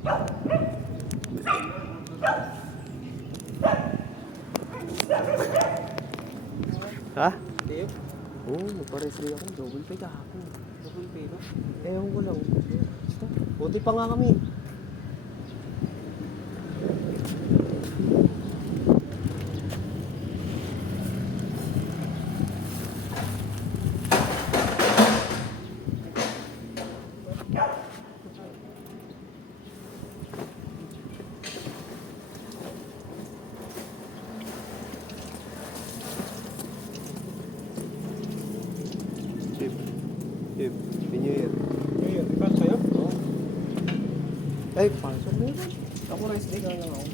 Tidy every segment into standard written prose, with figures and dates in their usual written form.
Ha? Dave? Oo, magpa-referee ako. Double pay kahapon. Double pay ba? Ewan ko lang. Basta, buti pa nga kami. Chip. Chip. New Year. Ngayon, di ba sa'yo? Oo. Ay, pasok mo yun. Ako rice day ka lang ako.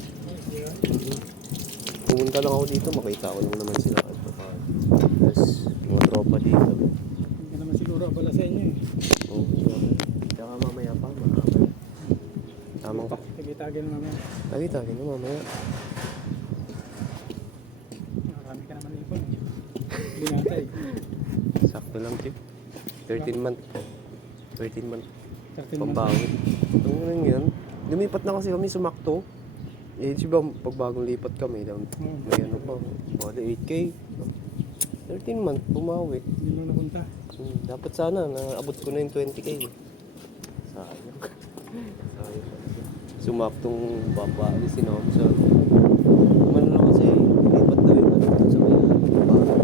Pumunta lang ako dito, makita ko lang naman sila. Tapos, mga tropa dito. Hindi naman siguro abala sa inyo eh. Oo, tsaka mamaya pa, makakabal. Tamang ka. Tagitagin na naman. Tagi-tagi na mamaya. Marami ka naman ipon eh. Binatay. Sakto lang, Chip. 13 month. 13 month. 13 months. Pambawi. Ano lang yan? Lumipat na kasi kami sa Macto. Eh, diba, pag bagong lipat kami, may ano pa, bali 8K. 13 month, bumawi. Hindi mo napunta. Dapat sana, naabot ko na yung 20K. Sayang. Sayang. Sumaktong papaalisin ako sa... Umano na kasi, lipat daw yung ano sa may bahay.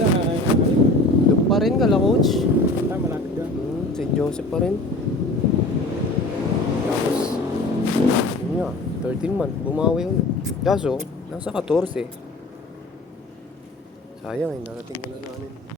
Saan? Doon pa rin kala, coach. Malapit ka. St. Joseph pa rin. Tapos, yun nga, 13 month, bumawi ulit. Kaso, nasa 14. Sayang eh, narating ko na namin.